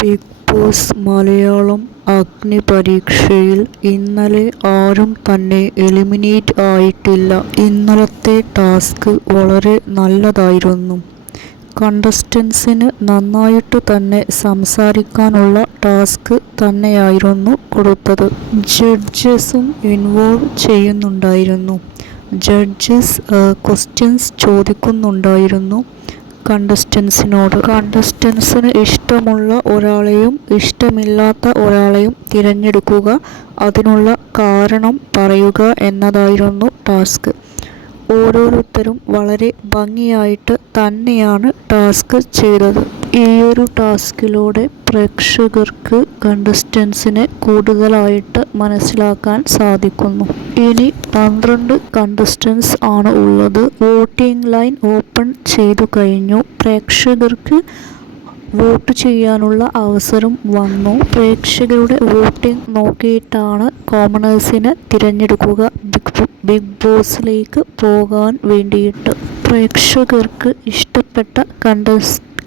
Big boss Malayalam അഗ്നിപരീക്ഷയിൽ ഇന്നലെ ആരും തന്നെ എലിമിനേറ്റ് ആയിട്ടില്ല. ഇന്നലത്തെ ടാസ്ക് വളരെ നല്ലതായിരുന്നു. കണ്ടസ്റ്റൻസിന് നന്നായിട്ട് തന്നെ സംസാരിക്കാനുള്ള ടാസ്ക് തന്നെയായിരുന്നു കൊടുത്തത്. ജഡ്ജസും ഇൻവോൾവ് ചെയ്യുന്നുണ്ടായിരുന്നു. ജഡ്ജസ് ക്വസ്റ്റ്യൻസ് ചോദിക്കുന്നുണ്ടായിരുന്നു കണ്ടസ്റ്റൻസിനോട്. കണ്ടസ്റ്റൻസിന് ഇഷ്ടമുള്ള ഒരാളെയും ഇഷ്ടമില്ലാത്ത ഒരാളെയും തിരഞ്ഞെടുക്കുക, അതിനുള്ള കാരണം പറയുക എന്നതായിരുന്നു ടാസ്ക്. ഓരോരുത്തരും വളരെ ഭംഗിയായിട്ട് തന്നെയാണ് ടാസ്ക് ചെയ്തത്. ഈയൊരു ടാസ്കിലൂടെ പ്രേക്ഷകർക്ക് കണ്ടസ്റ്റൻസിനെ കൂടുതലായിട്ട് മനസ്സിലാക്കാൻ സാധിക്കുന്നു. ഇനി 12 കണ്ടസ്റ്റൻസ് ആണ് ഉള്ളത്. വോട്ടിംഗ് ലൈൻ ഓപ്പൺ ചെയ്തു കഴിഞ്ഞു. പ്രേക്ഷകർക്ക് വോട്ട് ചെയ്യാനുള്ള അവസരം വന്നു. പ്രേക്ഷകരുടെ വോട്ടിംഗ് നോക്കിയിട്ടാണ് കോമണേഴ്സിനെ തിരഞ്ഞെടുക്കുക ബിഗ് ബോസിലേക്ക് പോകാൻ വേണ്ടിയിട്ട്. പ്രേക്ഷകർക്ക് ഇഷ്ടപ്പെട്ട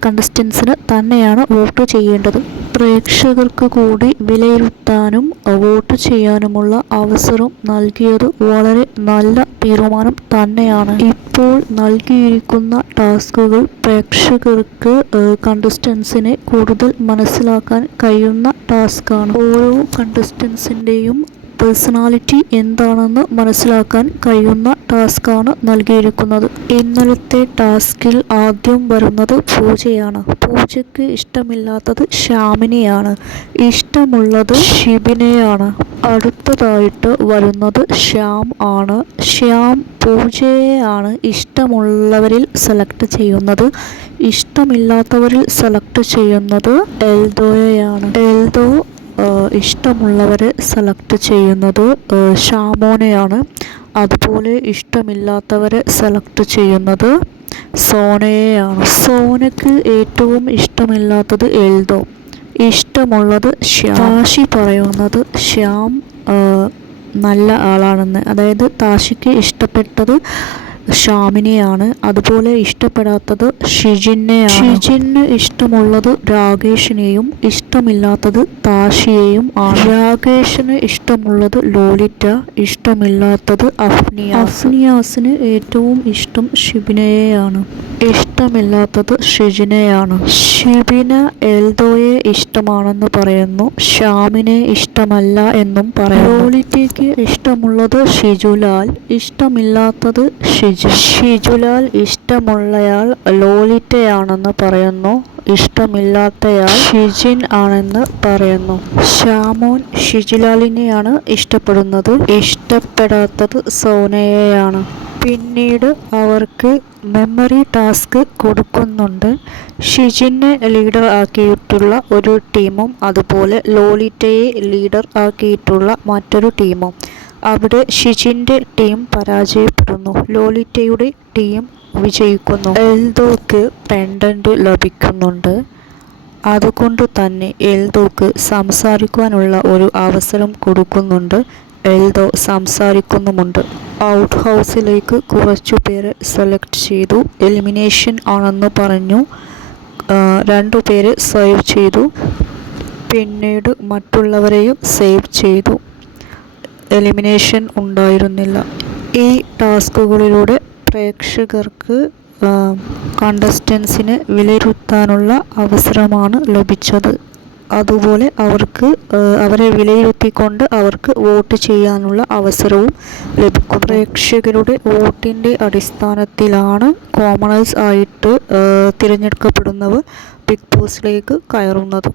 കണ്ടസ്റ്റൻസിന് തന്നെയാണ് വോട്ട് ചെയ്യേണ്ടത്. പ്രേക്ഷകർക്ക് കൂടി വിലയിരുത്താനും വോട്ട് ചെയ്യാനുമുള്ള അവസരം നൽകിയത് വളരെ നല്ല തീരുമാനം തന്നെയാണ്. ഇപ്പോൾ നൽകിയിരിക്കുന്ന ടാസ്കുകൾ പ്രേക്ഷകർക്ക് കണ്ടസ്റ്റൻസിനെ കൂടുതൽ മനസ്സിലാക്കാൻ കഴിയുന്ന ടാസ്കാണ്. ഓരോ കണ്ടസ്റ്റൻസിൻ്റെയും പേഴ്സണാലിറ്റി എന്താണെന്ന് മനസ്സിലാക്കാൻ കഴിയുന്ന ടാസ്കാണ് നൽകിയിരിക്കുന്നത്. ഇന്നലത്തെ ടാസ്കിൽ ആദ്യം വരുന്നത് പൂജയാണ്. പൂജയ്ക്ക് ഇഷ്ടമില്ലാത്തത് ശ്യാമിനെയാണ്, ഇഷ്ടമുള്ളത് ഷിബിനെയാണ്. അടുത്തതായിട്ട് വരുന്നത് ശ്യാം ആണ്. ശ്യാം പൂജയെയാണ് ഇഷ്ടമുള്ളവരിൽ സെലക്ട് ചെയ്യുന്നത്. ഇഷ്ടമില്ലാത്തവരിൽ സെലക്ട് ചെയ്യുന്നത് എൽദോയെയാണ്. എൽദോ ഇഷ്ടമുള്ളവരെ സെലക്ട് ചെയ്യുന്നത് ഷാമോനെയാണ്. അതുപോലെ ഇഷ്ടമില്ലാത്തവരെ സെലക്ട് ചെയ്യുന്നത് സോനയെയാണ്. സോനയ്ക്ക് ഏറ്റവും ഇഷ്ടമില്ലാത്തത് എൽദോ, ഇഷ്ടമുള്ളത് ശ്യാം. താഷി പറയുന്നത് ശ്യാം നല്ല ആളാണെന്ന്. അതായത് താഷിക്ക് ഇഷ്ടപ്പെട്ടത് ഷാമിനെയാണ്. അതുപോലെ ഇഷ്ടപ്പെടാത്തത് ഷിജിനെയാണ്. ഷിജിന് ഇഷ്ടമുള്ളത് രാകേഷിനെയും ഇഷ്ടമില്ലാത്തത് താഷിയെയും ആണ്. രാകേഷിന് ഇഷ്ടമുള്ളത് ലോലിറ്റ, ഇഷ്ടമില്ലാത്തത് അഫ്നിയാസിന് ഏറ്റവും ഇഷ്ടം ഷിബിനെയാണ്, ഇഷ്ടമില്ലാത്തത് ഷിജിനെയാണ്. ഷിബിന എൽദോയെ ഇഷ്ടമാണെന്ന് പറയുന്നു, ഷ്യാമിനെ ഇഷ്ടമല്ല എന്നും പറയുന്നു. ലോലിറ്റയ്ക്ക് ഇഷ്ടമുള്ളത് ഷിജുലാൽ, ഇഷ്ടമില്ലാത്തത് ഷിജുലാൽ ഇഷ്ടമുള്ളയാൾ ലോലിറ്റയാണെന്ന് പറയുന്നു, ഇഷ്ടമില്ലാത്തയാൾ ഷിജിൻ ആണെന്ന് പറയുന്നു. ഷാമോൻ ഷിജുലാലിനെയാണ് ഇഷ്ടപ്പെടുന്നത്, ഇഷ്ടപ്പെടാത്തത് സോനയെയാണ്. പിന്നീട് അവർക്ക് മെമ്മറി ടാസ്ക് കൊടുക്കുന്നുണ്ട്. ഷിജിനെ ലീഡർ ആക്കിയിട്ടുള്ള ഒരു ടീമും അതുപോലെ ലോലിറ്റയെ ലീഡർ ആക്കിയിട്ടുള്ള മറ്റൊരു ടീമും. അവിടെ ഷിജിൻ്റെ ടീം പരാജയപ്പെടുന്നു, ലോലിറ്റയുടെ ടീം വിജയിക്കുന്നു. എൽദോക്ക് പെൻഡന്റ് ലഭിക്കുന്നുണ്ട്. അതുകൊണ്ട് തന്നെ എൽദോക്ക് സംസാരിക്കാനുള്ള ഒരു അവസരം കൊടുക്കുന്നുണ്ട്. എൽദോ സംസാരിക്കുന്നുമുണ്ട്. ഔട്ട് ഹൗസിലേക്ക് കുറച്ചു പേരെ സെലക്ട് ചെയ്തു. എലിമിനേഷൻ ആണെന്ന് പറഞ്ഞു. 2 പേരെ സേവ് ചെയ്തു. പിന്നീട് മറ്റുള്ളവരെയും സേവ് ചെയ്തു. എലിമിനേഷൻ ഉണ്ടായിരുന്നില്ല. ഈ ടാസ്കുകളിലൂടെ പ്രേക്ഷകർക്ക് കണ്ടസ്റ്റൻസിനെ വിലയിരുത്താനുള്ള അവസരമാണ് ലഭിച്ചത്. അതുപോലെ അവരെ വിലയിരുത്തിക്കൊണ്ട് അവർക്ക് വോട്ട് ചെയ്യാനുള്ള അവസരവും ലഭിക്കും. പ്രേക്ഷകരുടെ വോട്ടിൻ്റെ അടിസ്ഥാനത്തിലാണ് കോമണേഴ്സ് ആയിട്ട് തിരഞ്ഞെടുക്കപ്പെടുന്നവർ ബിഗ് ബോസിലേക്ക് കയറുന്നത്.